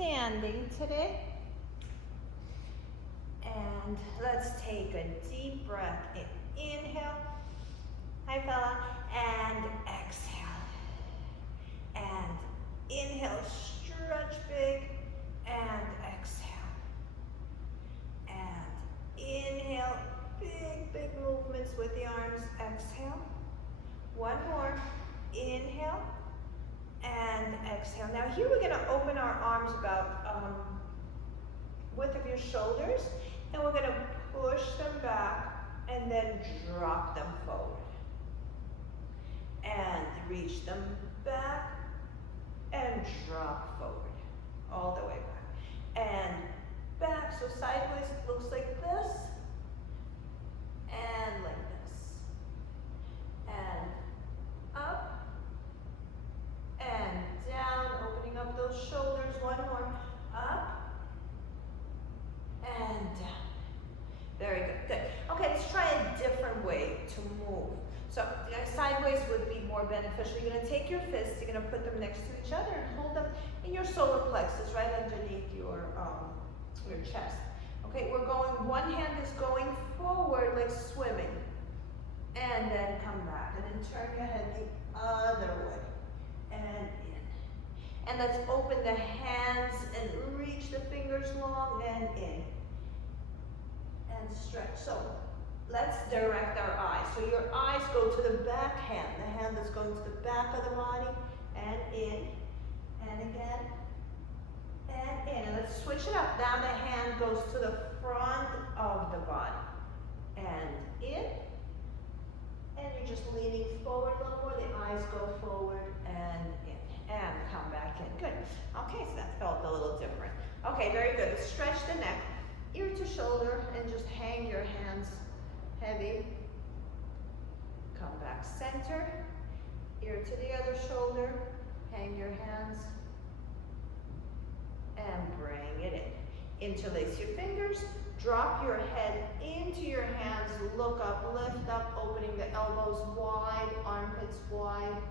standing today. And let's take a deep breath in. Inhale. Hi, fella. And exhale. And inhale, stretch big. And exhale. And inhale, big, big movements with the arms. Exhale. One more. Inhale. And exhale. Now here we're going to open our arms about width of your shoulders. And we're going to push them back and then drop them forward. And reach them back and drop forward. All the way back. And back. So sideways looks like this. And like this. And up. And down. Opening up those shoulders. One more. Up. And down. Very good, good. Okay, let's try a different way to move. So sideways would be more beneficial. You're gonna take your fists, you're gonna put them next to each other and hold them in your solar plexus, right underneath your chest. Okay, we're going, one hand is going forward like swimming. And then come back, and then turn your head the other way. And in. And let's open the hands and reach the fingers long and in. And stretch. So let's direct our eyes. So your eyes go to the back hand. The hand that's going to the back of the body. And in. And again. And in. And let's switch it up. Now the hand goes to the front of the body. And in. And you're just leaning forward a little more. The eyes go forward and in. And come back in. Good. Okay, so that felt a little different. Okay, very good. Let's stretch the neck. Ear to shoulder, and just hang your hands heavy. Come back center. Ear to the other shoulder. Hang your hands. And bring it in. Interlace your fingers. Drop your head into your hands. Look up, lift up, opening the elbows wide, armpits wide.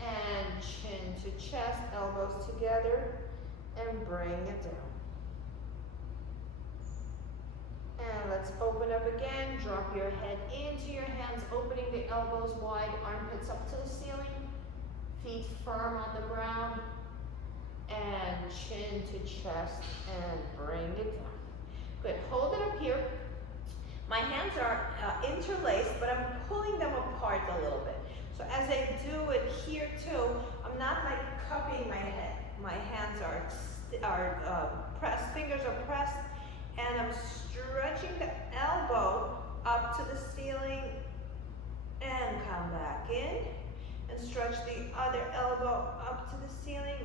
And chin to chest, elbows together. And bring it down. And let's open up again. Drop your head into your hands, opening the elbows wide, armpits up to the ceiling, feet firm on the ground, and chin to chest, and bring it down. Good. Hold it up here. My hands are interlaced, but I'm pulling them apart a little bit. So as I do it here too, I'm not like cupping my head. My hands are pressed, fingers are pressed, and I'm stretching the elbow up to the ceiling and come back in, and stretch the other elbow up to the ceiling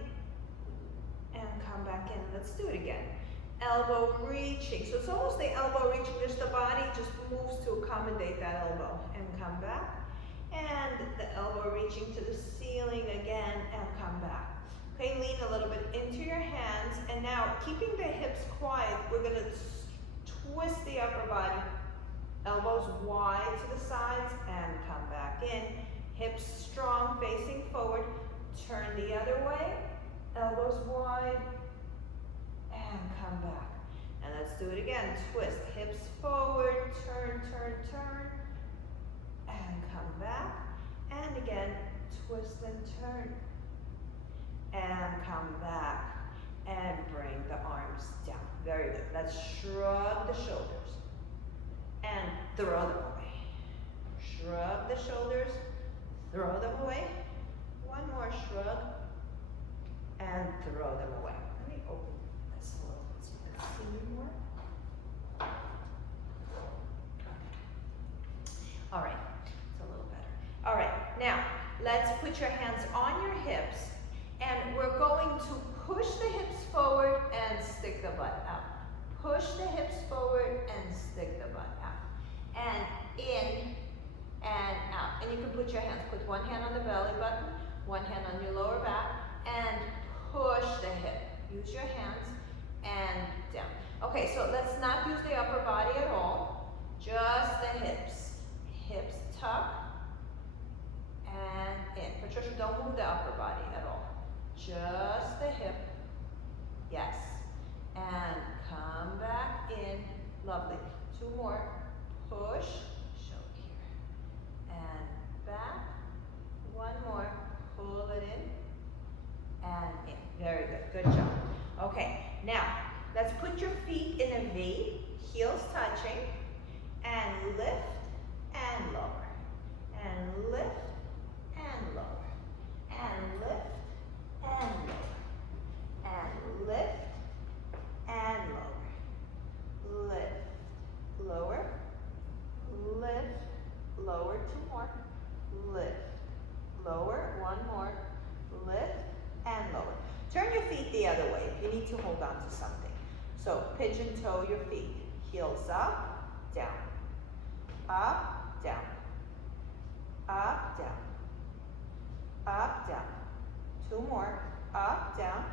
and come back in. Let's do it again. Elbow reaching, so it's almost the elbow reaching, just the body just moves to accommodate that elbow, and come back, and the elbow reaching to the ceiling again and come back. Okay, lean a little bit into your hands, and now keeping the hips quiet, we're going to twist the upper body. Elbows wide to the sides and come back in. Hips strong, facing forward. Turn the other way. Elbows wide and come back. And let's do it again. Twist, hips forward, turn, turn, turn, and come back. And again, twist and turn. And come back and bring the arms down. Very good. Let's shrug the shoulders and throw them away. Shrug the shoulders, throw them away. One more shrug and throw them away. Let me open this a little bit so you can see me more. All right, it's a little better. All right, now let's put your hands on your hips. And we're going to push the hips forward and stick the butt out. Push the hips forward and stick the butt out. And in and out. And you can put your hands, put one hand on the belly button, one hand on your lower back, and push the hip. Use your hands and down. Okay, so let's not use the upper body at all. Just the hips. Hips tuck and in. Patricia, don't move the upper body at all. Just Yes. And come back in. Lovely. 2 more. Push. Show here. And back. 1 more. Pull it in. And in. Very good. Good job. Okay. Now, let's put your feet in a V. Heels touching. And lift and lower. And lift and lower. And lift and lower. And lift and lower. Lift, lower, lift, lower, 2 more. Lift, lower, 1 more. Lift and lower. Turn your feet the other way if you need to hold on to something. So pigeon toe your feet. Heels up, down. Up, down. Up, down. Up, down. 2 more. Up, down.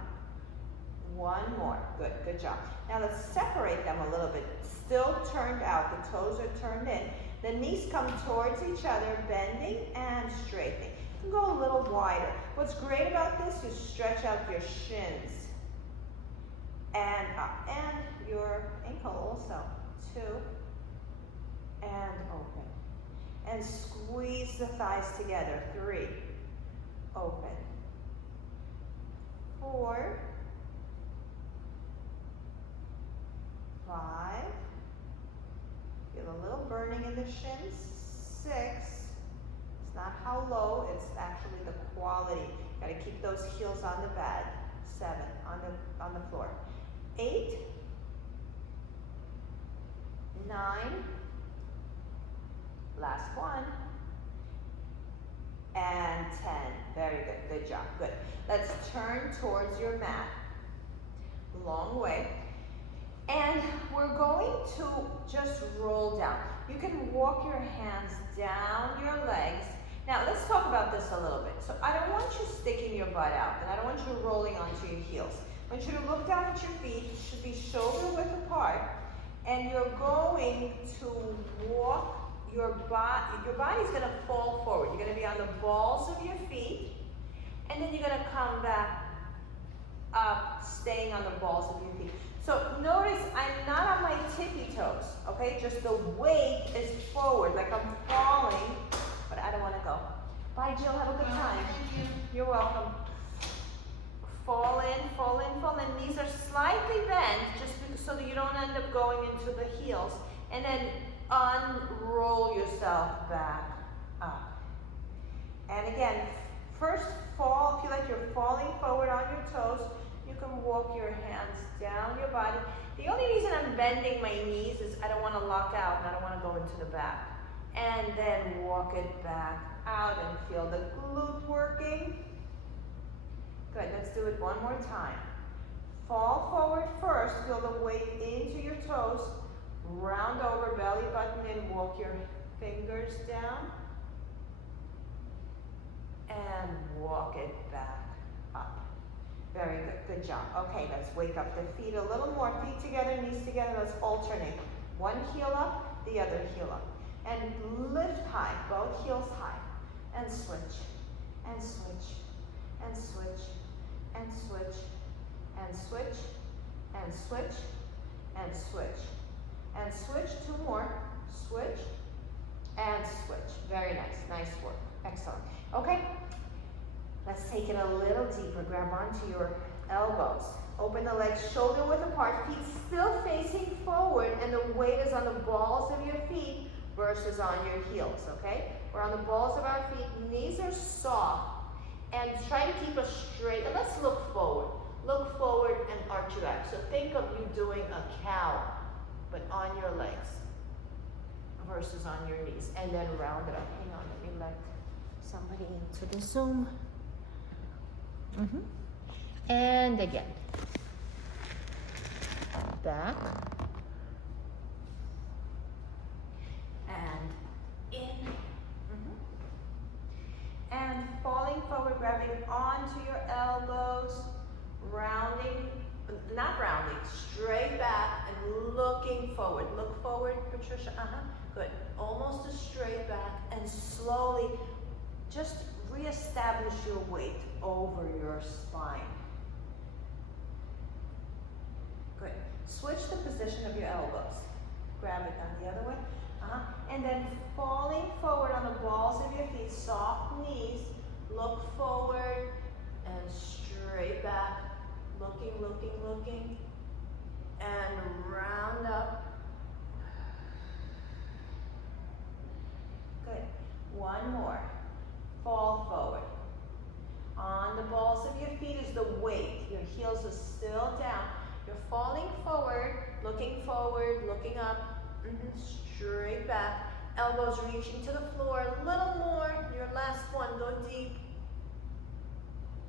1 more. Good, good job. Now let's separate them a little bit. Still turned out. The toes are turned in. The knees come towards each other, bending and straightening. You can go a little wider. What's great about this is stretch out your shins. And up. And your ankle also. 2. And open. And squeeze the thighs together. 3. Open. 4. 5. Feel a little burning in the shins. 6. It's not how low, it's actually the quality. Got to keep those heels on the bed. 7. On the floor. 8. 9. Last one. And 10. Very good. Good job. Good. Let's turn towards your mat. Long way. And we're going to just roll down. You can walk your hands down your legs. Now let's talk about this a little bit. So I don't want you sticking your butt out, and I don't want you rolling onto your heels. I want you to look down at your feet. It should be shoulder width apart. And you're going to walk your body. Your body's going to fall forward. You're going to be on the balls of your feet. And then you're going to come back up, staying on the balls of your feet. So notice I'm not on my tippy toes, okay? Just the weight is forward, like I'm falling, but I don't want to go. Bye, Jill. Have a good time. Thank you. You're welcome. Fall in, fall in, fall in. Knees are slightly bent, just so that you don't end up going into the heels. And then unroll yourself back up. And again, first fall, feel like you're falling forward on your toes. You can walk your hands down your body. The only reason I'm bending my knees is I don't want to lock out and I don't want to go into the back. And then walk it back out and feel the glute working. Good, let's do it one more time. Fall forward first, feel the weight into your toes. Round over, belly button in, walk your fingers down. And walk it back up. Very good, good job. Okay, let's wake up the feet a little more. Feet together, knees together, let's alternate. One heel up, the other heel up. And lift high, both heels high. And switch, and switch, and switch, and switch, and switch, and switch, and switch. And switch, 2 more. Switch, and switch. Very nice, nice work. Excellent. Okay. Let's take it a little deeper. Grab onto your elbows. Open the legs shoulder width apart. Feet still facing forward, and the weight is on the balls of your feet versus on your heels, okay? We're on the balls of our feet. Knees are soft. And try to keep us straight. And let's look forward. Look forward and arch your back. So think of you doing a cow, but on your legs versus on your knees. And then round it up. Hang on, let me let somebody into the Zoom. And again. Back. And in. And falling forward, grabbing onto your elbows, rounding, not rounding, straight back and looking forward. Look forward, Patricia. Good. Almost a straight back, and slowly just reestablish your weight over your spine. Switch the position of your elbows. Grab it down the other way. And then falling forward on the balls of your feet, soft knees, look forward and straight back, looking, looking, looking, and round up. Good. One more. Fall forward. On the balls of your feet is the weight. Your heels are still down. You're falling forward, looking up, straight back. Elbows reaching to the floor, a little more. Your last one, go deep.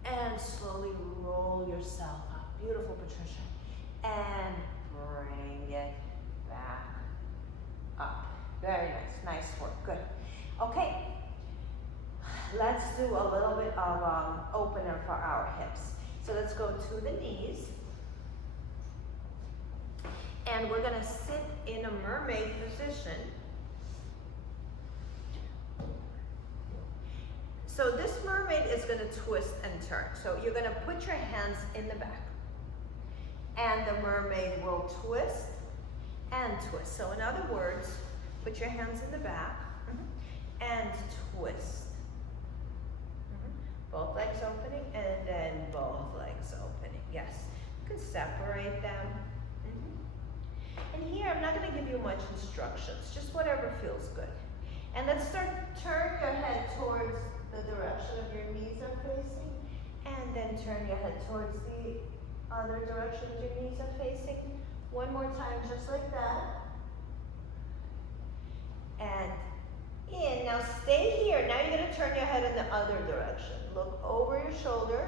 And slowly roll yourself up. Beautiful, Patricia. And bring it back up. Very nice, nice work, good. Okay, let's do a little bit of opener for our hips. So let's go to the knees. And we're gonna sit in a mermaid position. So this mermaid is gonna twist and turn. So you're gonna put your hands in the back. And the mermaid will twist and twist. So in other words, put your hands in the back and twist. Both legs opening and then both legs opening. Yes, you can separate them. And here, I'm not gonna give you much instructions, just whatever feels good. And let's turn your head towards the direction of your knees are facing, and then turn your head towards the other direction your knees are facing. One more time, just like that. And in, now stay here. Now you're gonna turn your head in the other direction. Look over your shoulder,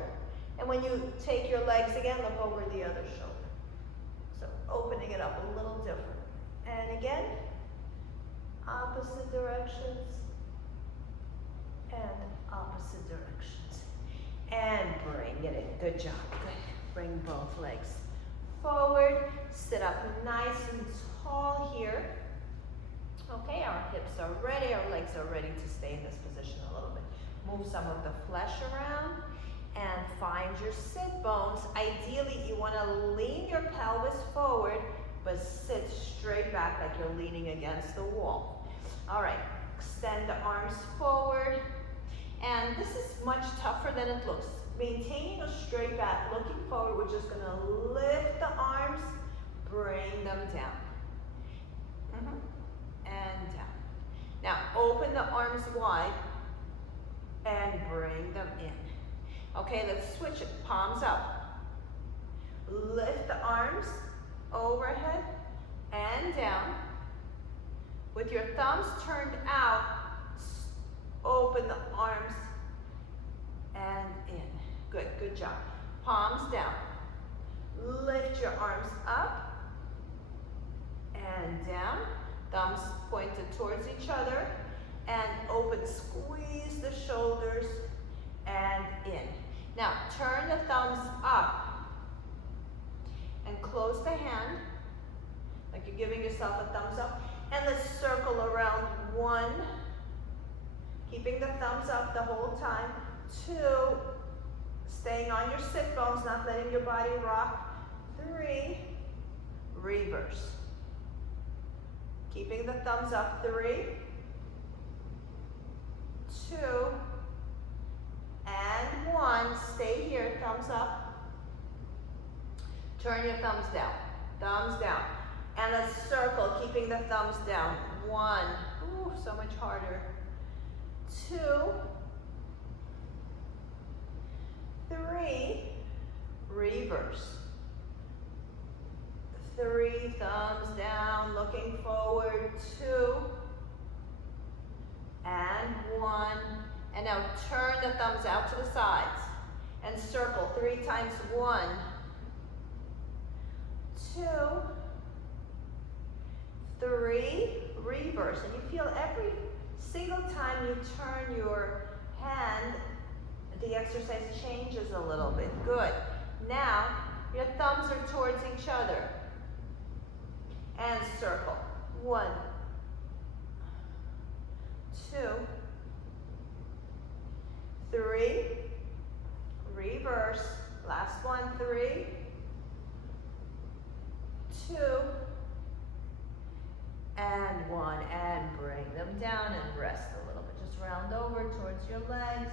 and when you take your legs again, look over the other shoulder. So opening it up a little different. And again, opposite directions, and opposite directions. And bring it in, good job, good. Bring both legs forward, sit up nice and tall here. Okay, our hips are ready, our legs are ready to stay in this position a little bit. Move some of the flesh around and find your sit bones. Ideally, you want to lean your pelvis forward, but sit straight back like you're leaning against the wall. All right, extend the arms forward. And this is much tougher than it looks. Maintaining a straight back, looking forward, we're just going to lift the arms, bring them down. And down. Now open the arms wide and bring them in. Okay, let's switch it. Palms up. Lift the arms overhead and down. With your thumbs turned out, open the arms and in. Good, good job. Palms down. Lift your arms up and down. Thumbs pointed towards each other, and open, squeeze the shoulders and in. Now turn the thumbs up and close the hand, like you're giving yourself a thumbs up, and let's circle around. 1, keeping the thumbs up the whole time. 2, staying on your sit bones, not letting your body rock. 3, reverse. Keeping the thumbs up. 3, 2, and 1. Stay here, thumbs up. Turn your thumbs down. Thumbs down. And let's circle, keeping the thumbs down. 1, ooh, so much harder. 2, 3, reverse. 3, thumbs down, looking forward. 2, and 1. And now turn the thumbs out to the sides and circle 3 times. 1, 2, 3, reverse. And you feel every single time you turn your hand, the exercise changes a little bit. Good. Now, your thumbs are towards each other. And circle. 1, 2, 3, reverse. Last one. 3, 2, one, and bring them down and rest a little bit. Just round over towards your legs.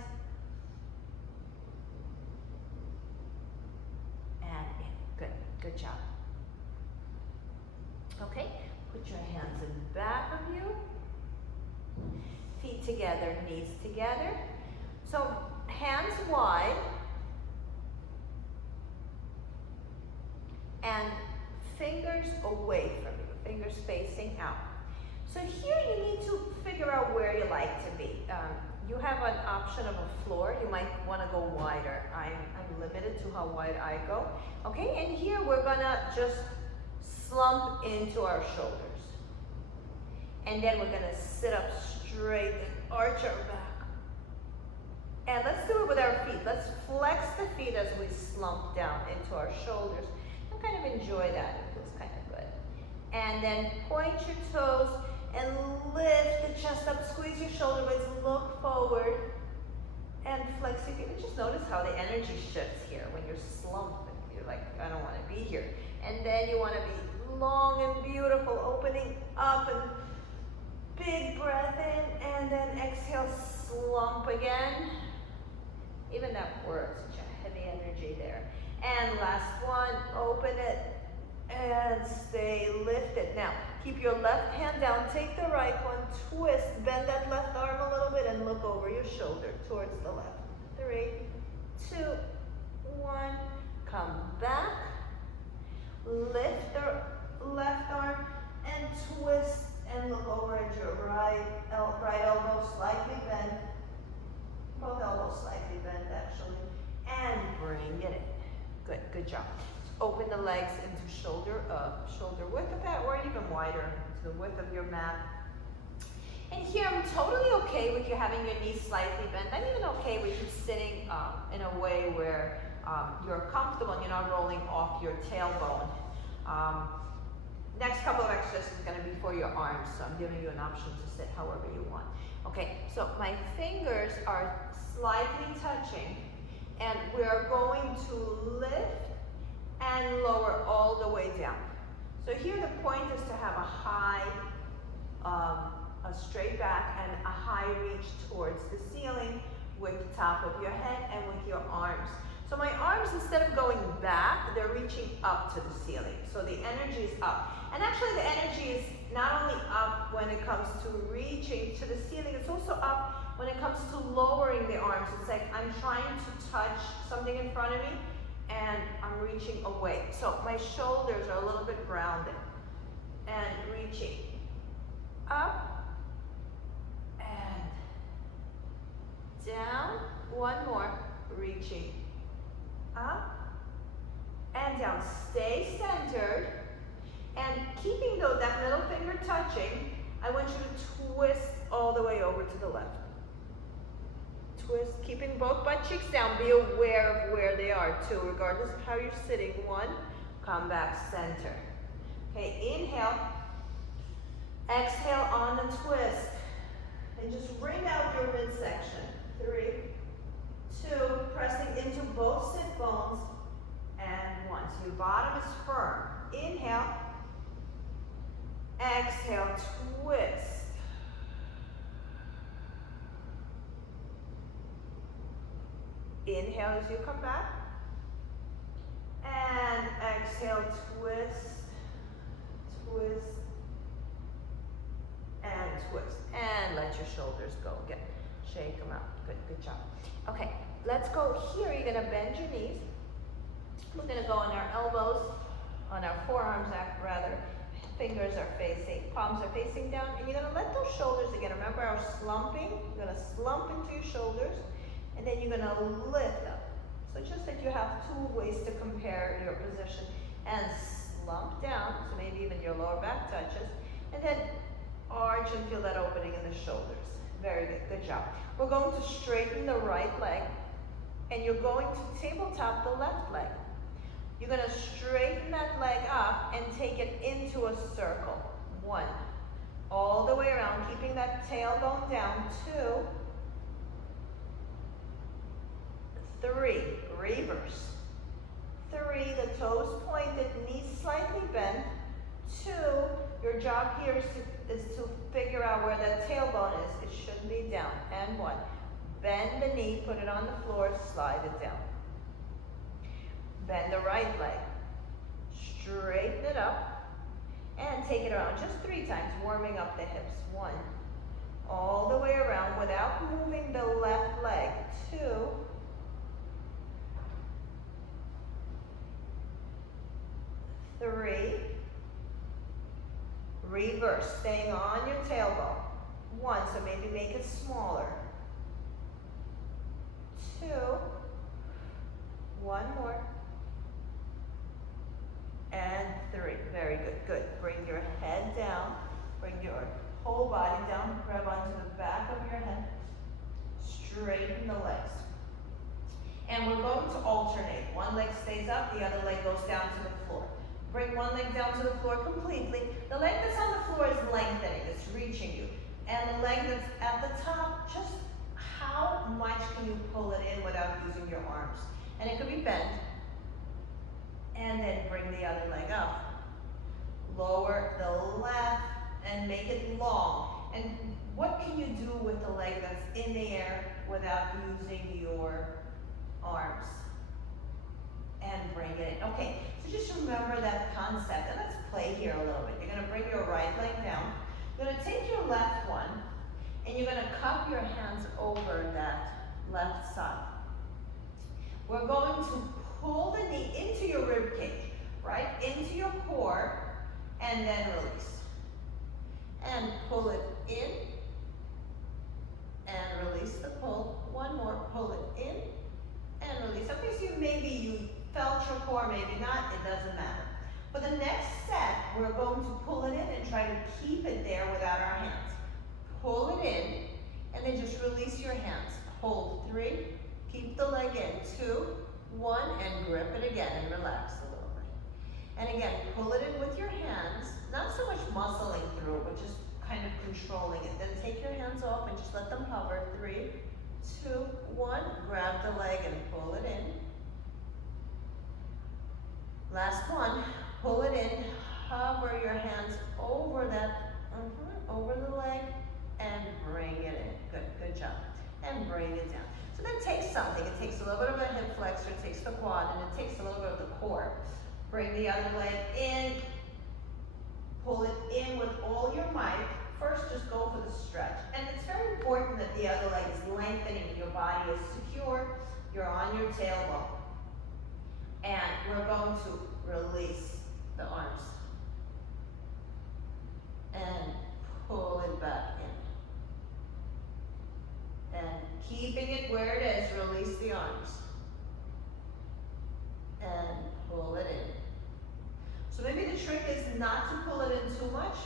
And in. Good, good job. Okay, put your hands in back of you. Feet together, knees together. So hands wide. And fingers away from you, fingers facing out. So here you need to figure out where you like to be. You have an option of a floor. You might want to go wider. I'm limited to how wide I go. Okay, and here we're gonna just slump into our shoulders. And then we're gonna sit up straight and arch our back. And let's do it with our feet. Let's flex the feet as we slump down into our shoulders. And kind of enjoy that, it feels kind of good. And then point your toes and lift the chest up, squeeze your shoulder blades, look forward, and flex your feet. And just notice how the energy shifts here when you're slumped. You're like, I don't want to be here. And then you want to be long and beautiful, opening up and big breath in, and then exhale, slump again. Even that works, such a heavy energy there. And last one, open it and stay lifted. Now, keep your left hand down, take the right one, twist, bend that left arm a little bit and look over your shoulder towards the left. 3, 2, 1, come back, lift the left arm and twist and look over at your right elbow slightly bent, both elbows slightly bent actually, and bring it in. Good, good job. Open the legs into shoulder width of that, or even wider, to the width of your mat. And here I'm totally okay with you having your knees slightly bent. I'm even okay with you sitting in a way where you're comfortable and you're not rolling off your tailbone. Next couple of exercises is going to be for your arms, so I'm giving you an option to sit however you want. Okay, so my fingers are slightly touching, and we are going to lift and lower all the way down. So here the point is to have a high, a straight back and a high reach towards the ceiling with the top of your head and with your arms. So my arms, instead of going back, they're reaching up to the ceiling. So the energy is up. And actually the energy is not only up when it comes to reaching to the ceiling, it's also up when it comes to lowering the arms. It's like I'm trying to touch something in front of me and I'm reaching away. So my shoulders are a little bit grounded and reaching up and down. One more, reaching up and down. Stay centered and keeping that middle finger touching. I want you to twist all the way over to the left. Twist, keeping both butt cheeks down. Be aware of where they are too, regardless of how you're sitting. One, come back center. Okay, inhale, exhale on the twist, and just wring out your midsection. 3, 2, pressing into both sit bones, and 1. So your bottom is firm. Inhale, exhale, twist. Inhale as you come back, and exhale, twist, twist, and twist. And let your shoulders go again. Shake them out. Good, good job. Okay, let's go here. You're gonna bend your knees. We're gonna go on our elbows, on our forearms rather. Fingers are facing, palms are facing down, and you're gonna let those shoulders again. Remember our slumping? You're gonna slump into your shoulders, and then you're gonna lift up. So just that you have 2 ways to compare your position. And slump down, so maybe even your lower back touches, and then arch and feel that opening in the shoulders. Very good, good job. We're going to straighten the right leg, and you're going to tabletop the left leg. You're gonna straighten that leg up and take it into a circle. 1, all the way around, keeping that tailbone down. 2, 3, reverse. 3, the toes pointed, knees slightly bent. 2, your job here is to is to figure out where that tailbone is. It shouldn't be down. And 1. Bend the knee, put it on the floor, slide it down. Bend the right leg. Straighten it up. And take it around just 3 times, warming up the hips. 1. All the way around without moving the left leg. 2. 3. Reverse, staying on your tailbone. 1, so maybe make it smaller. 2. 1 more. And 3. Very good. Good. Bring your head down. Bring your whole body down. Grab onto the back of your head. Straighten the legs. And we're going to alternate. One leg stays up, the other leg goes down to the floor. Bring one leg down to the floor completely. The leg that's on the floor is lengthening, it's reaching you. And the leg that's at the top, just how much can you pull it in without using your arms? And it could be bent. And then bring the other leg up. Lower the left and make it long. And what can you do with the leg that's in the air without using your arms? And bring it in. Okay, so just remember that concept. And let's play here a little bit. You're going to bring your right leg down. You're going to take your left one, and you're going to cup your hands over that left side. We're going to pull the knee into your rib cage, right? Into your core, and then release. And pull it in, and release the pull. One more, pull it in, and release. Okay, so maybe you felt your core, maybe not, it doesn't matter. For the next set, we're going to pull it in and try to keep it there without our hands. Pull it in, and then just release your hands. Hold 3, keep the leg in, 2, 1, and grip it again and relax a little bit. And again, pull it in with your hands, not so much muscling through, but just kind of controlling it. Then take your hands off and just let them hover. 3, 2, 1, grab the leg and pull it in. Last one, pull it in, hover your hands over that, over the leg, and bring it in. Good, good job. And bring it down. So that takes something. It takes a little bit of a hip flexor, it takes the quad, and it takes a little bit of the core. Bring the other leg in, pull it in with all your might. First, just go for the stretch. And it's very important that the other leg is lengthening, your body is secure, you're on your tailbone. And we're going to release the arms. And pull it back in. And keeping it where it is, release the arms. And pull it in. So maybe the trick is not to pull it in too much,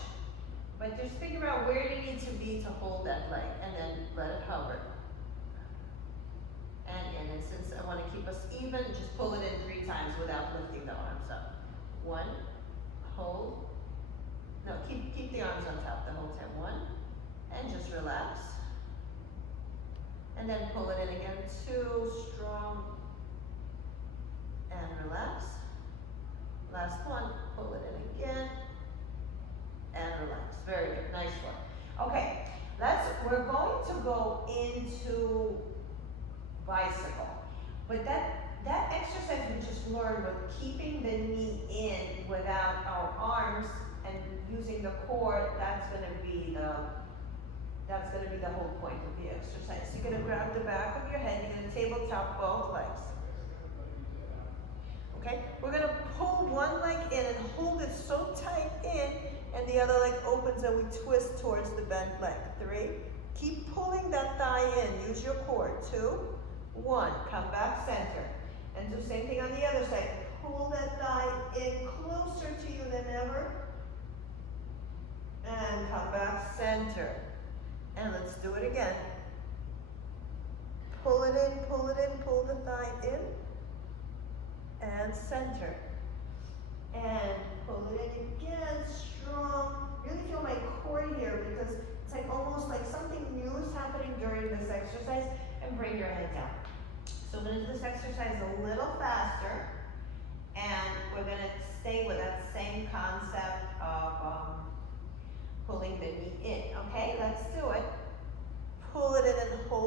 but just figure out where you need to be to hold that leg, and then let it hover. And since I want to keep us even, just pull it in 3 times without lifting the arms up. 1, hold. No, keep the arms on top the whole time. 1, and just relax. And then pull it in again. 2, strong, and relax. Last one, pull it in again, and relax. Very good, nice one. Okay, we're going to go into bicycle. But that exercise we just learned with keeping the knee in without our arms and using the core, that's gonna be the whole point of the exercise. You're gonna grab the back of your head, you're gonna tabletop both legs. Okay, we're gonna pull one leg in and hold it so tight in, and the other leg opens and we twist towards the bent leg. 3, keep pulling that thigh in, use your core. 2, 1, come back center. And do the same thing on the other side. Pull that thigh in closer to you than ever. And come back center. And let's do it again. Pull it in, pull the thigh in. And center. And pull it in again, strong. Really feel my core here because it's like almost like something new is happening during this exercise. And bring your head down. So we're going to do this exercise a little faster, and we're going to stay with that same concept of pulling the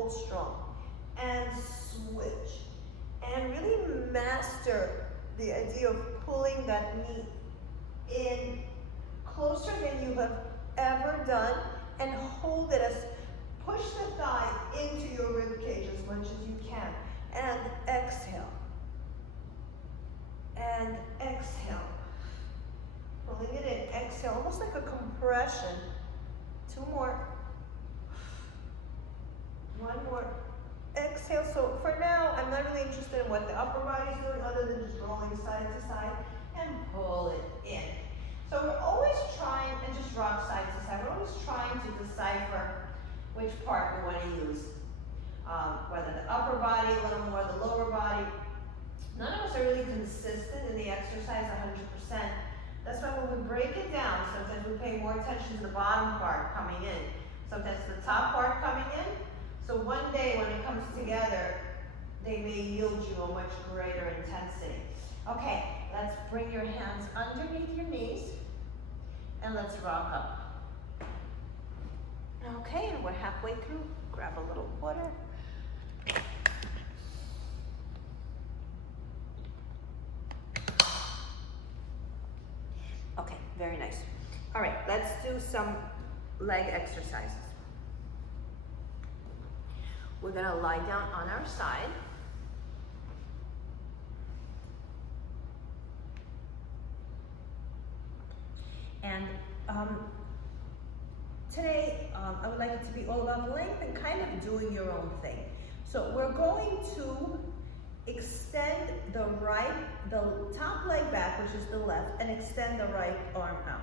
hold strong. And switch. And really master the idea of pulling that knee in closer than you have ever done, and hold it as, push the thigh into your rib cage as much as you can. And exhale. And exhale. Pulling it in, exhale, almost like a compression. 2 more. 1 more. Exhale. So for now, I'm not really interested in what the upper body is doing other than just rolling side to side, and pull it in. So we're always trying, and just rock side to side, we're always trying to decipher which part we want to use. Whether the upper body a little more, the lower body. None of us are really consistent in the exercise 100%. That's why when we break it down, sometimes we pay more attention to the bottom part coming in. Sometimes the top part coming in. So one day when it comes together, they may yield you a much greater intensity. Okay, let's bring your hands underneath your knees and let's rock up. Okay, and we're halfway through. Grab a little water. Okay, very nice. All right, let's do some leg exercises. We're gonna lie down on our side. And today, I would like it to be all about length and kind of doing your own thing. So we're going to extend the top leg back, which is the left, and extend the right arm out.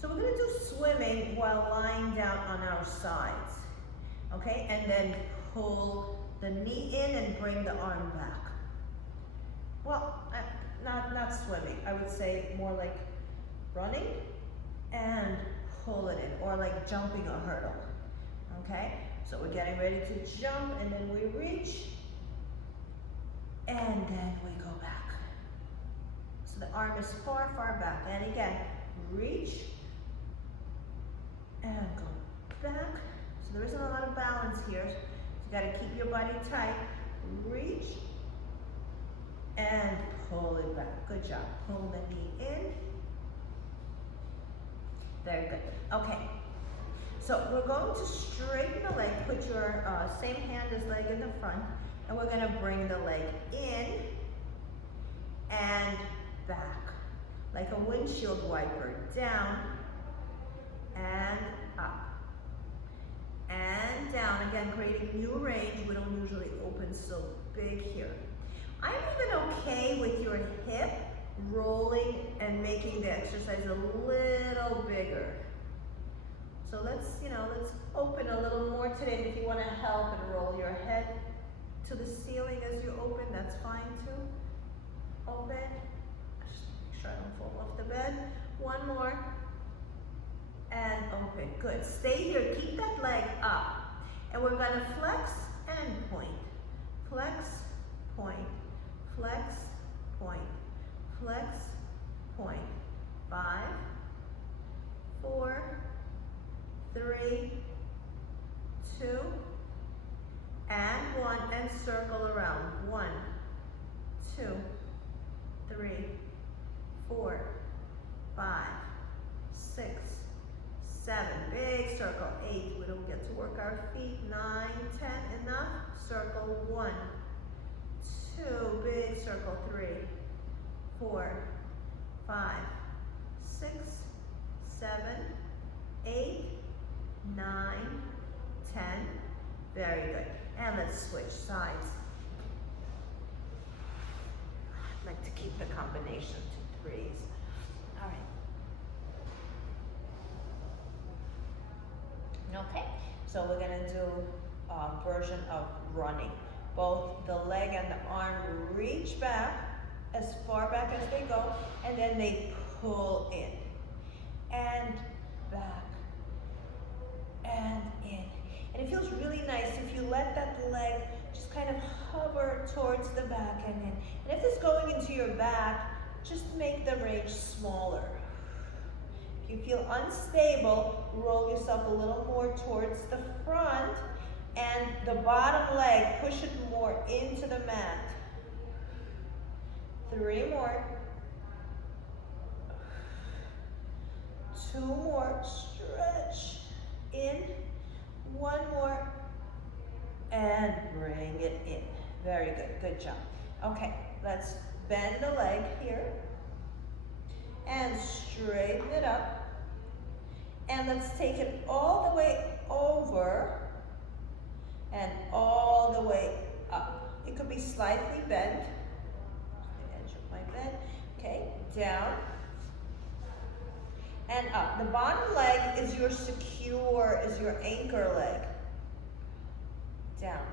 So we're gonna do swimming while lying down on our sides, okay? And then pull the knee in and bring the arm back. Well, not swimming. I would say more like running and pull it in, or like jumping a hurdle, okay? So we're getting ready to jump, and then we reach, and then we go back. So the arm is far, far back. And again, reach, and go back. So there isn't a lot of balance here. So you gotta keep your body tight. Reach, and pull it back. Good job. Pull the knee in. Very good. Okay. So we're going to straighten the leg. Put your same hand as leg in the front. And we're gonna bring the leg in and back. Like a windshield wiper. Down and up. And down. Again, creating new range. We don't usually open so big here. I'm even okay with your hip rolling and making the exercise a little bigger. So let's open a little more today. If you want to help and roll your head to the ceiling as you open, that's fine too. Open. Just make sure I don't fall off the bed. 1 more. And open. Good. Stay here. Keep that leg up. And we're going to flex and point. Flex, point. Flex, point. Flex, point. 5, 4, 3, 2, and 1, and circle around. 1, 2, 3, 4, 5, 6, 7. Big circle. 8. We don't get to work our feet. 9, 10. Enough. Circle. 1, 2. Big circle. 3, 4, 5, 6, 7, 8, 9, 10. Very good. And let's switch sides. I'd like to keep the combination to 3s. All right. Okay, so we're gonna do a version of running. Both the leg and the arm reach back as far back as they go, and then they pull in and back and in. And it feels really nice if you let that leg just kind of hover towards the back and in. And if it's going into your back, just make the range smaller. If you feel unstable, roll yourself a little more towards the front And the bottom leg, push it more into the mat. 3 more. 2 more, stretch in. 1 more, and bring it in. Very good, good job. Okay, let's bend the leg here, and straighten it up. And let's take it all the way over, and all the way up. It could be slightly bent, the edge of my bed. Okay, down, and up. The bottom leg is your anchor leg. Down,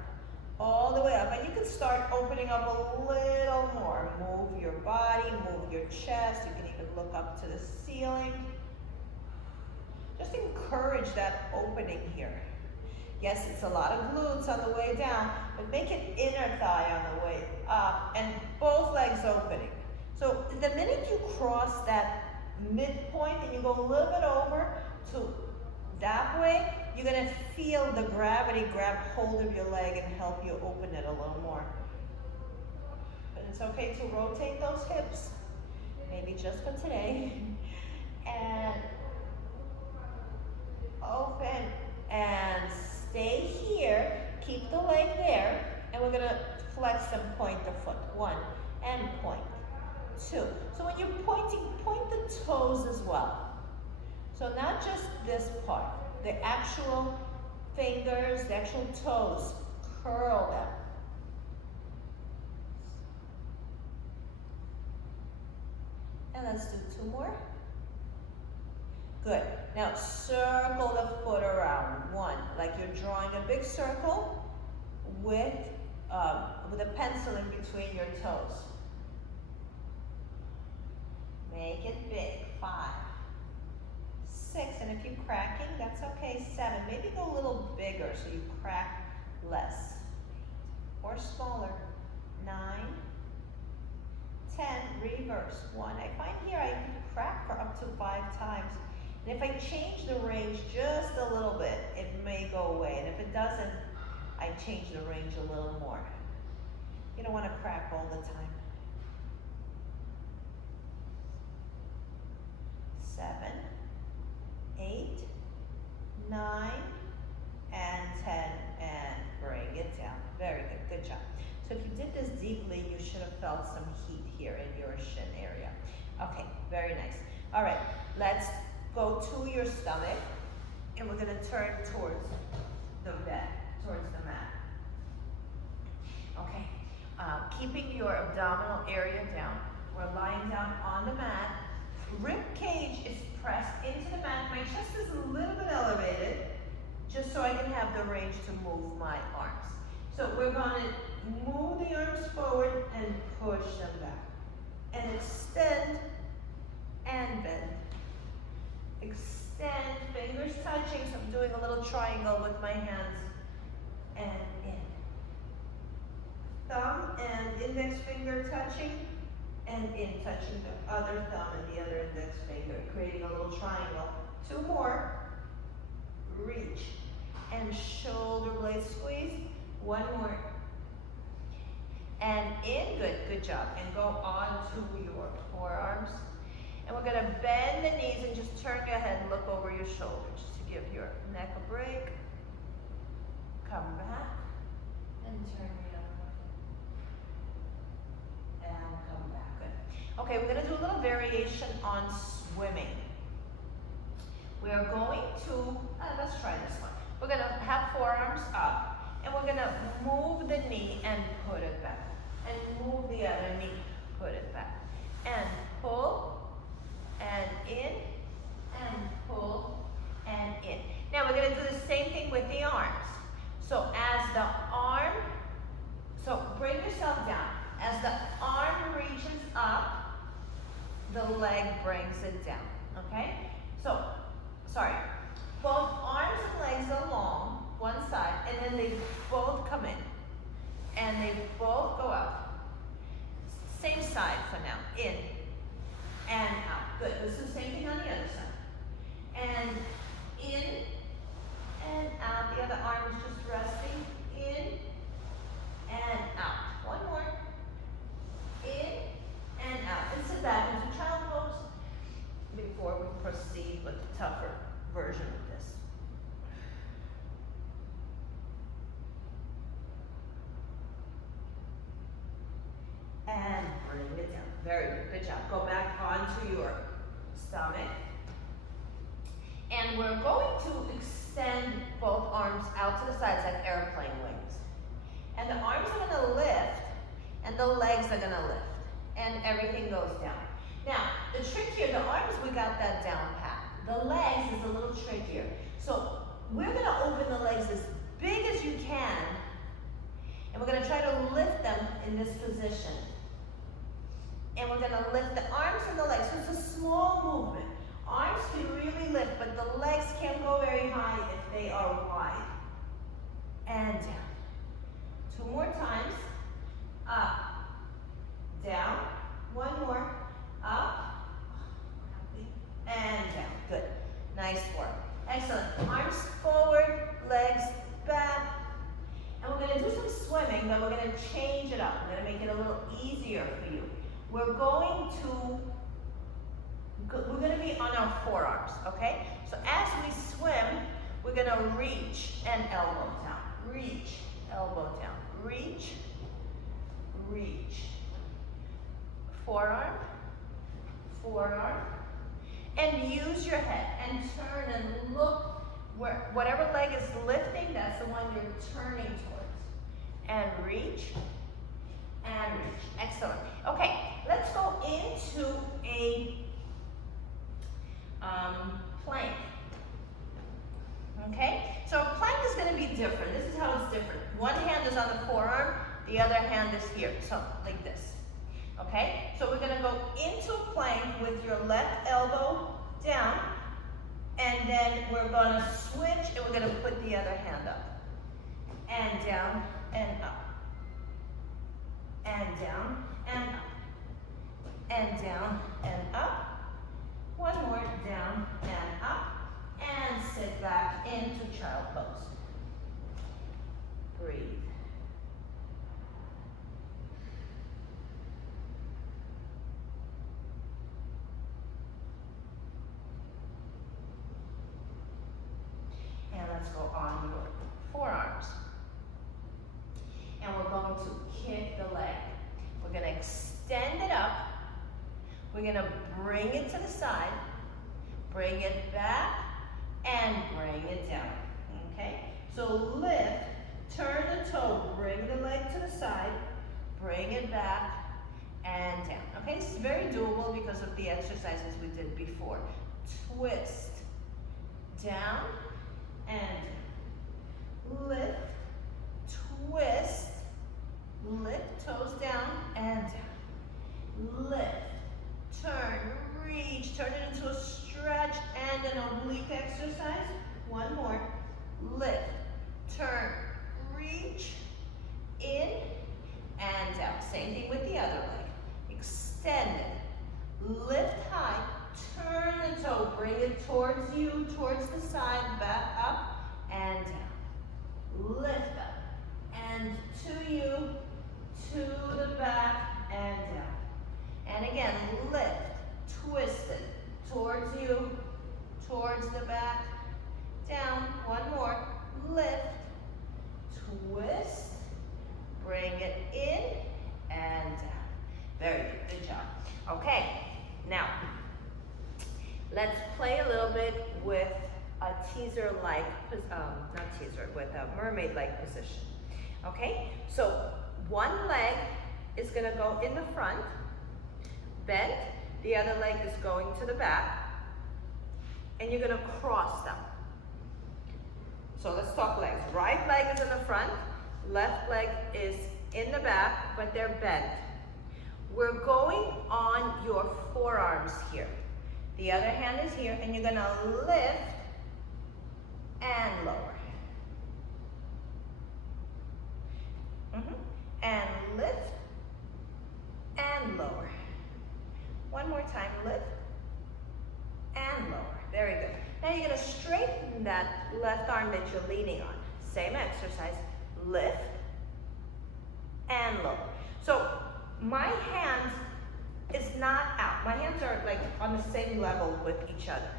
all the way up. And you can start opening up a little more. Move your body, move your chest. You can even look up to the ceiling. Just encourage that opening here. Yes, it's a lot of glutes on the way down, but make an inner thigh on the way up, and both legs opening. So the minute you cross that midpoint and you go a little bit over to that way, you're gonna feel the gravity grab hold of your leg and help you open it a little more. But it's okay to rotate those hips, maybe just for today. And open and stay here. Keep the leg there, and we're gonna flex and point the foot. 1 and point. 2. So when you're pointing, point the toes as well. So not just this part, the actual fingers, the actual toes, curl them. And let's do 2 more. Good. Now circle the foot around. 1, like you're drawing a big circle with a pencil in between your toes. Make it big. 5, 6, and if you're cracking, that's okay. 7, maybe go a little bigger so you crack less. Or smaller. 9, 10, reverse. 1. I find here I can crack for up to 5 times. And if I change the range just a little bit, it may go away. And if it doesn't, I change the range a little more. You don't want to crack all the time. 7, 8, 9, and 10, and bring it down. Very good, good job. So if you did this deeply, you should have felt some heat here in your shin area. Okay, very nice. All right, let's go to your stomach, and we're gonna turn towards the bed, towards the mat. Okay, keeping your abdominal area down. We're lying down on the mat. Rib cage is pressed into the mat. My chest is a little bit elevated, just so I can have the range to move my arms. So we're gonna move the arms forward and push them back. And extend and bend. Extend, fingers touching, so I'm doing a little triangle with my hands, and in. Thumb and index finger touching, and in, touching the other thumb and the other index finger, creating a little triangle. 2 more. Reach. And shoulder blade squeeze. 1 more. And in, good, good job. And go on to your forearms. And we're gonna bend the knees and just turn your head and look over your shoulder, just to give your neck a break. Come back, and turn the other way. And come back, good. Okay, we're gonna do a little variation on swimming. We are going to, let's try this one. We're gonna have forearms up, and we're gonna move the knee and put it back. And move the other knee, put it back. And pull, and in, and pull, and in. Now we're gonna do the same thing with the arms. So as the arm, so bring yourself down. As the arm reaches up, the leg brings it down, okay? So, sorry, both arms and legs along one side, and then they both come in. And they both go out. Same side for now, in, and out. Good, let's do the same thing on the other side. And in, and out. The other arm is just resting. Very good, good job. Go back onto your stomach. And we're going to extend both arms out to the sides like airplane wings. And the arms are gonna lift, and the legs are gonna lift. And everything goes down. Now, the trick here, the arms, we got that down pat. The legs is a little trickier. So we're gonna open the legs as big as you can, and we're gonna try to lift them in this position. And we're gonna lift the arms and the legs. So it's a small movement. Arms can really lift, but the legs can't go very high if they are wide. And down. 2 more times. Up. Down. 1 more. Up. And down. Good. Nice work. Excellent. Arms forward, legs back. And we're going to do some swimming, but we're going to change it up. We're going to make it a little easier for you. We're going to be on our forearms, okay? So as we swim, we're going to reach and elbow down. Reach, elbow down. Reach, reach. Forearm, forearm. And use your head and turn and look where whatever leg is lifting, that's the one you're turning towards. And reach, and reach. Excellent. Okay, let's go into a plank. Okay, so a plank is going to be different. This is how it's different. One hand is on the forearm, the other hand is here, so like this. Okay, so we're going to go into a plank with your left elbow down, and then we're going to switch and we're going to put the other hand up. And down and up. And down and up. And down and up. 1 more, down and up. And sit back into child pose. Breathe. And let's go on your forearms. And we're going to kick the leg. We're going to extend it up. We're going to bring it to the side, bring it back, and bring it down. Okay? So lift, turn the toe, bring the leg to the side, bring it back, and down. Okay? This is very doable because of the exercises we did before. Twist, down, and lift, twist, lift, toes down, and down. Lift, turn, reach, turn it into a stretch and an oblique exercise. 1 more. Lift, turn, reach, in, and out. Same thing with the other leg. Extend it, lift high, turn the toe, bring it towards you, towards the side, back up, and down. Lift up, and to you, to the back, and down. And again, lift, twist it, towards you, towards the back, down. 1 more, lift, twist, bring it in, and down. Very good, good job. Okay, now, let's play a little bit with a teaser-like, not teaser, with a mermaid-like position. Okay, so 1 leg is gonna go in the front, bent, the other leg is going to the back, and you're gonna cross them. So let's talk legs. Right leg is in the front, left leg is in the back, but they're bent. We're going on your forearms here. The other hand is here, and you're gonna lift and lower. And lift and lower. 1 more time, lift and lower. Very good. Now you're gonna straighten that left arm that you're leaning on. Same exercise, lift and lower. So my hands is not out. My hands are like on the same level with each other.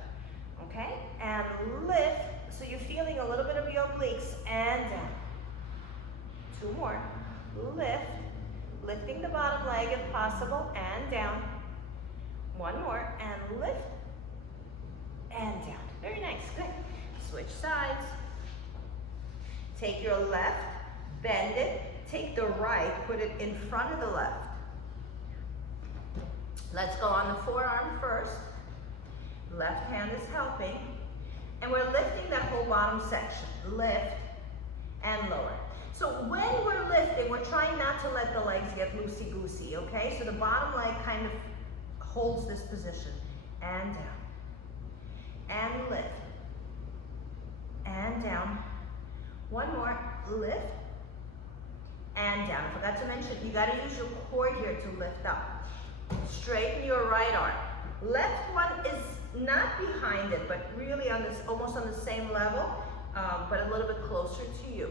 Okay? And lift, so you're feeling a little bit of your obliques, and down. 2 more. Lift, Lifting the bottom leg if possible, and down. One more, and lift, and down. Very nice, good. Switch sides. Take your left, bend it, take the right, put it in front of the left. Let's go on the forearm first. Left hand is helping. And we're lifting that whole bottom section. Lift and lower. So when we're lifting, we're trying not to let the legs get loosey-goosey, okay? So the bottom leg kind of holds this position. And down. And lift. And down. One more. Lift. And down. I forgot to mention, you gotta use your core here to lift up. Straighten your right arm. Left one is not behind it, but really on this, almost on the same level, but a little bit closer to you.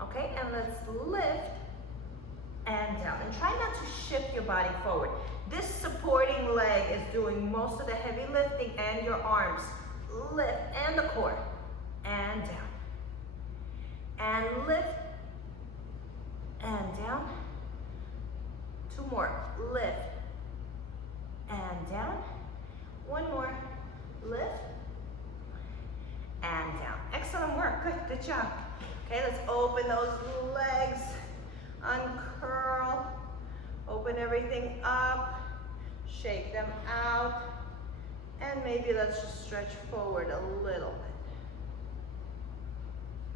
Okay, and let's lift and down. And try not to shift your body forward. This supporting leg is doing most of the heavy lifting, and your arms. Lift, and the core. And down. And lift, and down. Two more. Lift, and down. One more. Lift, and down. Excellent work. Good job. Okay, let's open those legs. Uncurl. Open everything up. Shake them out. And maybe let's just stretch forward a little bit.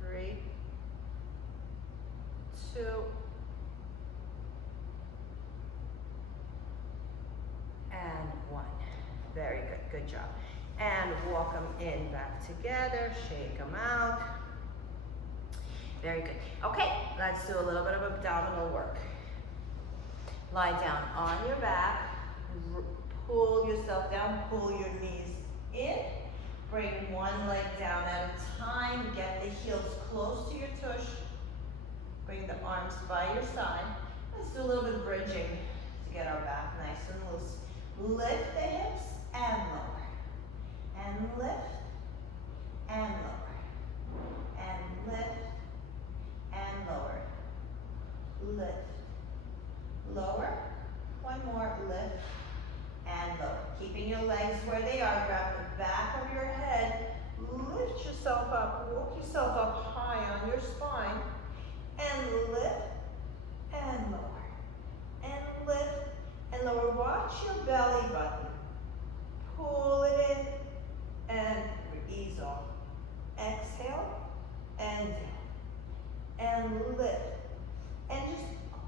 3, 2, and 1. Very good, good job. And walk them in back together, shake them out. Very good. Okay, let's do a little bit of abdominal work. Lie down on your back, pull yourself down, pull your knees in. Bring one leg down at a time, get the heels close to your tush. Bring the arms by your side. Let's do a little bit of bridging to get our back nice and loose. Lift the hips and lower. And lift and lower. And lift and lower. Lift. Lower. One more. Lift and lower. Keeping your legs where they are. Grab the back of your head. Lift yourself up. Walk yourself up high on your spine. And lift and lower. And lift and lower. Watch your belly button. Pull it in and ease off. Exhale and down. And lift. And just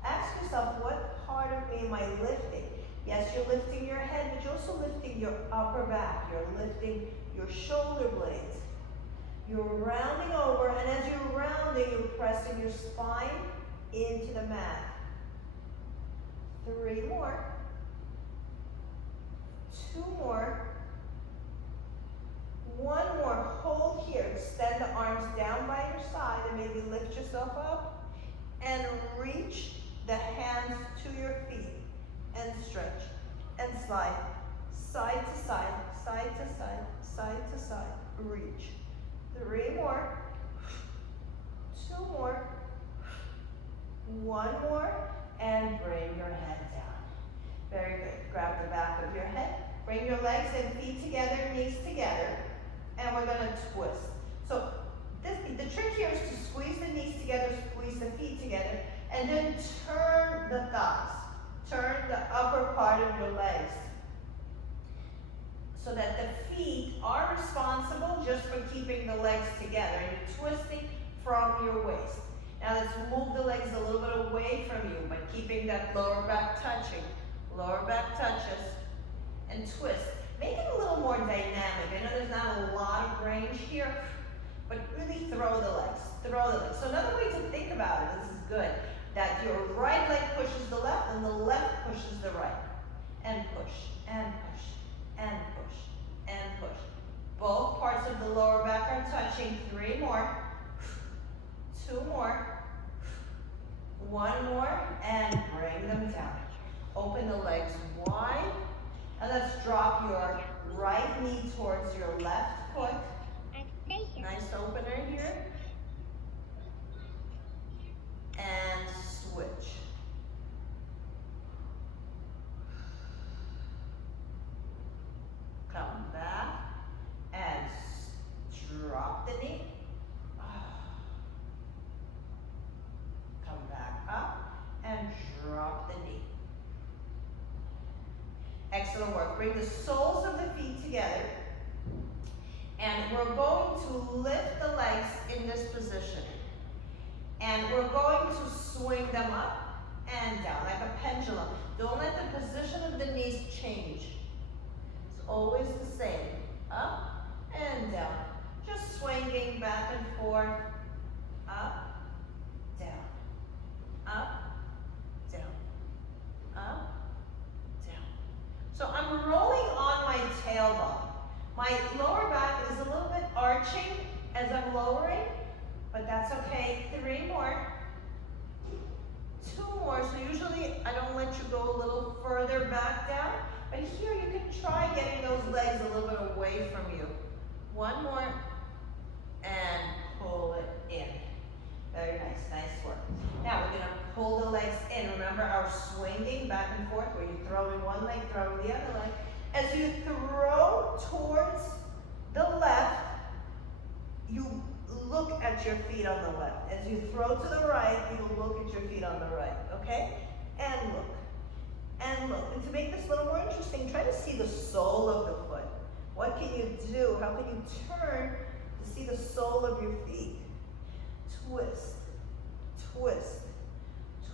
ask yourself, what part of me am I lifting? Yes, you're lifting your head, but you're also lifting your upper back. You're lifting your shoulder blades. You're rounding over, and as you're rounding, you're pressing your spine into the mat. 3 more. 2 more. 1 more. Hold here. Extend the arms down by your side and maybe lift yourself up. And reach the hands to your feet. And stretch. And slide. Side to side. Side to side. Side to side. Reach. 3 more. 2 more. 1 more. And bring your head down. Very good. Grab the back of your head. Bring your legs and feet together, knees together. And we're going to twist. So the trick here is to squeeze the knees together, squeeze the feet together, and then turn the thighs. Turn the upper part of your legs. So that the feet are responsible just for keeping the legs together. And you're twisting from your waist. Now let's move the legs a little bit away from you, but keeping that lower back touching. Lower back touches. And twist. Make it a little more dynamic. I know there's not a lot of range here, but really throw the legs. Throw the legs. So another way to think about it, this is good, that your right leg pushes the left and the left pushes the right. And push, and push, and push, and push. Both parts of the lower back are touching. 3 more. 2 more. 1 more, and bring them down. Open the legs wide. And let's drop your right knee towards your left foot. Nice opener here. And switch. Excellent work. Bring the soles of the feet together. And we're going to lift the legs in this position. And we're going to swing them up and down like a pendulum. Don't let the position of the knees change. It's always the same. Up and down. Just swinging back and forth. Up, down. Up, down. Up, down. So I'm rolling on my tailbone. My lower back is a little bit arching as I'm lowering, but that's okay. 3 more. 2 more. So usually I don't let you go a little further back down, but here you can try getting those legs a little bit away from you. 1 more, and pull it in. Very nice, nice work. Now we're gonna pull the legs in. Remember our swinging back and forth where you throw in one leg, throw in the other leg. As you throw towards the left, you look at your feet on the left. As you throw to the right, you look at your feet on the right, okay? And look, and look. And to make this a little more interesting, try to see the sole of the foot. What can you do? How can you turn to see the sole of your feet? Twist, twist,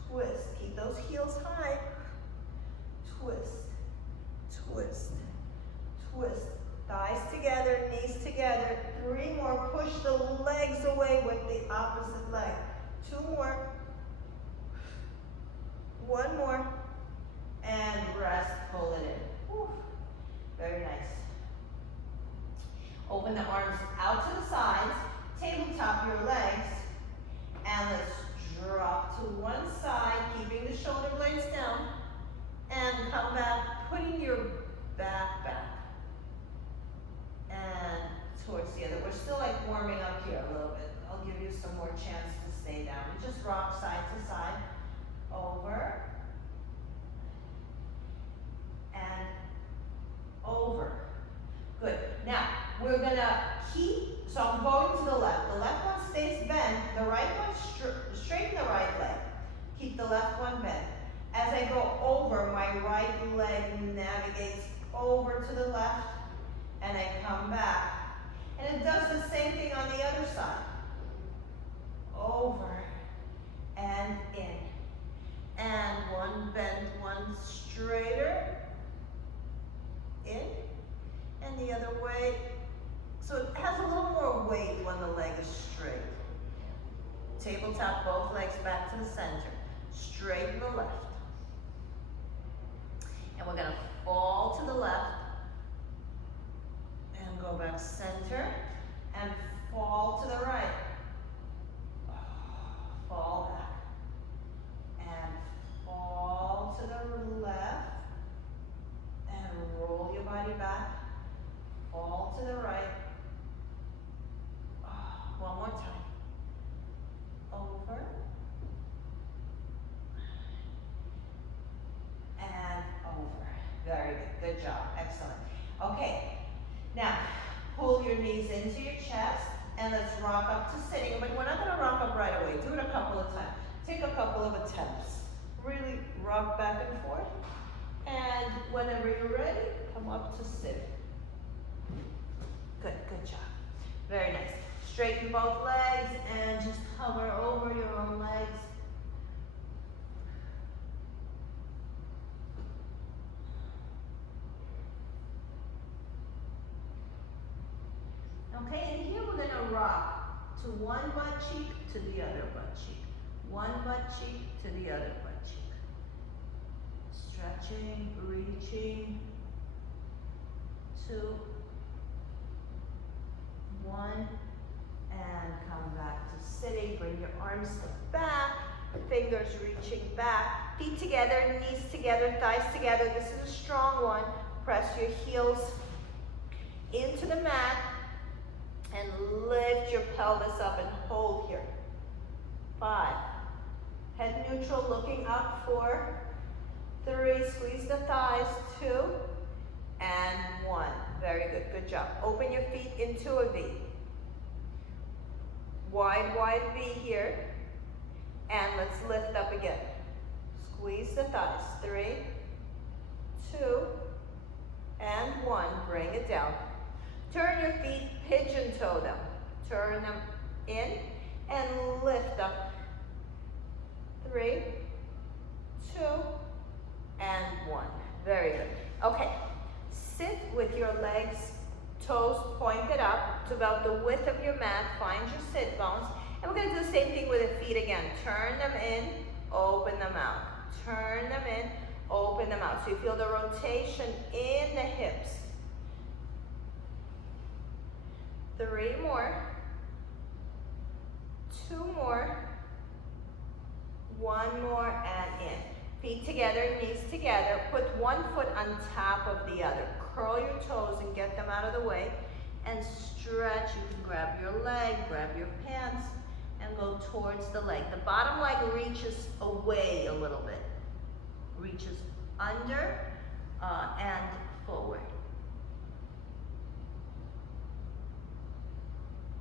twist. Keep those heels high. Twist, twist, twist. Thighs together, knees together. 3 more. Push the legs away with the opposite leg. 2 more. 1 more. And rest, pull it in. Whew. Very nice. Open the arms out to the sides. Tabletop your legs. And let's drop to one side, keeping the shoulder blades down. And come back, putting your back back. And towards the other. We're still like warming up here a little bit. I'll give you some more chance to stay down. Just rock side to side. Over. And over. Good. Now, we're gonna keep, so I'm going to the left. The left one stays bent. The right one, straighten the right leg. Keep the left one bent. As I go over, my right leg navigates over to the left, and I come back. And it does the same thing on the other side. Over and in. And one bent, one straighter. In. And the other way. So it has a little more weight when the leg is straight. Tabletop both legs back to the center. Straighten the left. And we're gonna fall to the left. And go back center. And fall to the right. Fall back. And fall to the left. And roll your body back. Fall to the right. One more time. Over. And over. Very good. Good job. Excellent. Okay. Now, pull your knees into your chest and let's rock up to sitting. But we're not going to rock up right away. Do it a couple of times. Take a couple of attempts. Really rock back and forth. And whenever you're ready, come up to sit. Good, good job. Very nice. Straighten both legs and just hover over your own legs. Okay, and here we're going to rock to one butt cheek to the other butt cheek. One butt cheek to the other butt cheek. Stretching, reaching. 2, 1, and come back to sitting. Bring your arms to the back, fingers reaching back, feet together, knees together, thighs together. This is a strong one. Press your heels into the mat and lift your pelvis up and hold here. 5, head neutral, looking up. 4, 3, squeeze the thighs. 2, and 1. Very good. Good job. Open your feet into a V. Wide, wide V here. And let's lift up again. Squeeze the thighs. 3, 2, pigeon toe them. Turn them in and lift up. 3, 2, and 1. Very good. Okay, sit with your legs, toes pointed up to about the width of your mat. Find your sit bones. And we're going to do the same thing with the feet again. Turn them in, open them out. Turn them in, open them out. So you feel the rotation in the hips. 3 more. 2 more. 1 more and in. Feet together, knees together. Put one foot on top of the other. Curl your toes and get them out of the way. And stretch. You can grab your leg, grab your pants, and go towards the leg. The bottom leg reaches away a little bit. Reaches under and forward.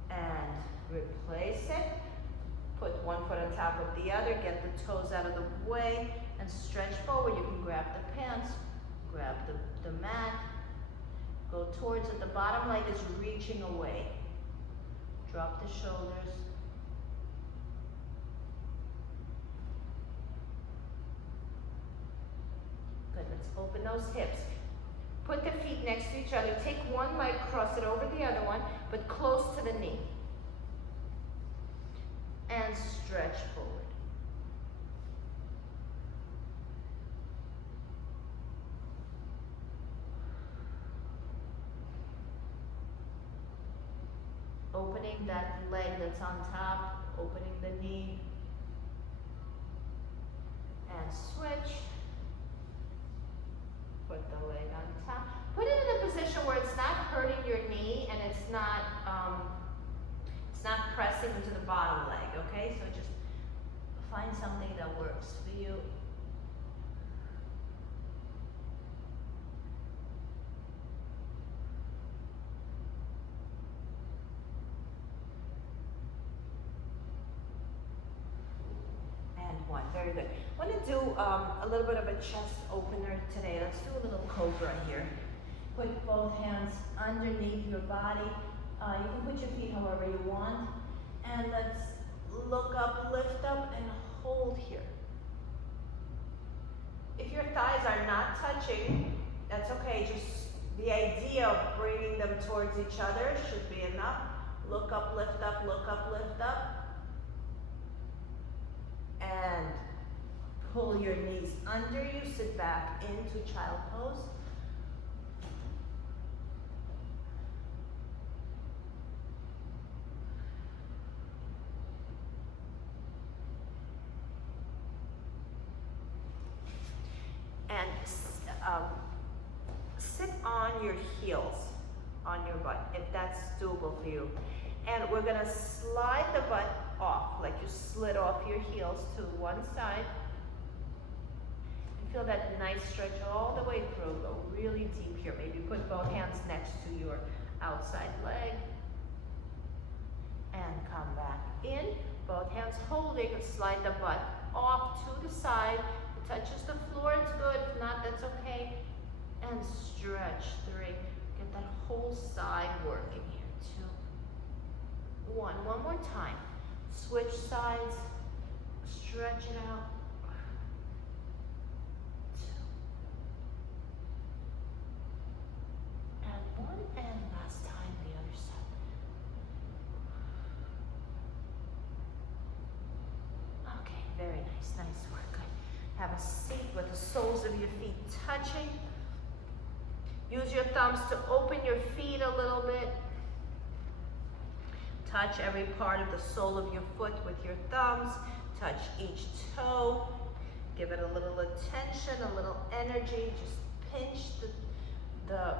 And replace it. Put one foot on top of the other, get the toes out of the way, and stretch forward. You can grab the pants, grab the mat, go towards it. The bottom leg is reaching away. Drop the shoulders. Good, let's open those hips. Put the feet next to each other. Take one leg, cross it over the other one, but close to the knee. And stretch forward. Opening that leg that's on top, opening the knee. And switch. Put the leg on top. Put it in a position where it's not hurting your knee and it's not pressing into the bottom leg, okay? So just find something that works for you. And 1, very good. I want to do a little bit of a chest opener today. Let's do a little cobra here. Put both hands underneath your body. You can put your feet however you want. And let's look up, lift up, and hold here. If your thighs are not touching, that's okay. Just the idea of bringing them towards each other should be enough. Look up, lift up, look up, lift up. And pull your knees under you. Sit back into child pose. And sit on your heels, on your butt, if that's doable for you. And we're gonna slide the butt off, like you slid off your heels to one side. And feel that nice stretch all the way through. Go really deep here. Maybe put both hands next to your outside leg. And come back in. Both hands holding, slide the butt off to the side. Touches the floor, it's good. If not, that's okay. And stretch. 3. Get that whole side working here. 2, 1. One more time. Switch sides. Stretch it out. 2. And 1. And last time, the other side. Okay, very nice. Nice work. Good. Have a seat with the soles of your feet touching. Use your thumbs to open your feet a little bit. Touch every part of the sole of your foot with your thumbs. Touch each toe. Give it a little attention, a little energy. Just pinch the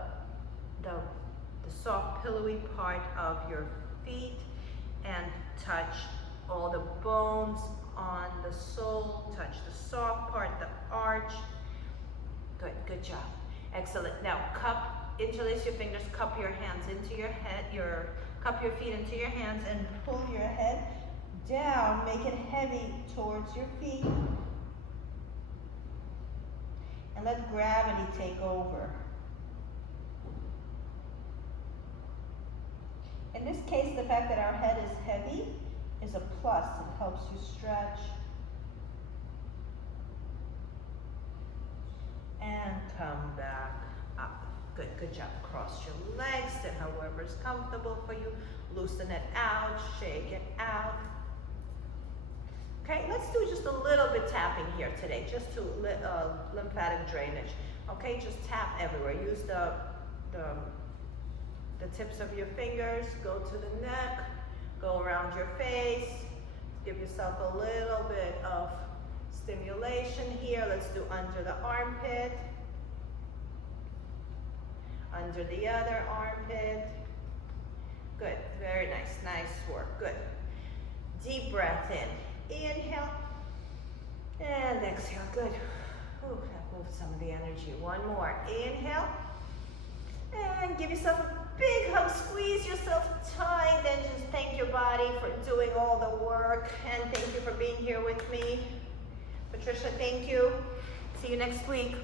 soft pillowy part of your feet and touch all the bones on the sole. Touch the soft part, the arch. Good, good job. Excellent. Now interlace your fingers, cup your hands into your head, cup your feet into your hands and pull your head down. Make it heavy towards your feet. And let gravity take over. case, the fact that our head is heavy is a plus. It helps you stretch. And come back up. Good, good job. Cross your legs and however is comfortable for you. Loosen it out, shake it out. Okay, let's do just a little bit tapping here today, just to lymphatic drainage. Okay, just tap everywhere. Use the tips of your fingers, go to the neck, go around your face. Give yourself a little bit of stimulation here. Let's do under the armpit, under the other armpit. Good, very nice, nice work, good. Deep breath in, inhale, and exhale, good. Ooh, that moved some of the energy. One more, inhale, and give yourself a big hug, squeeze yourself tight, and just thank your body for doing all the work, and thank you for being here with me. Patricia, thank you. See you next week.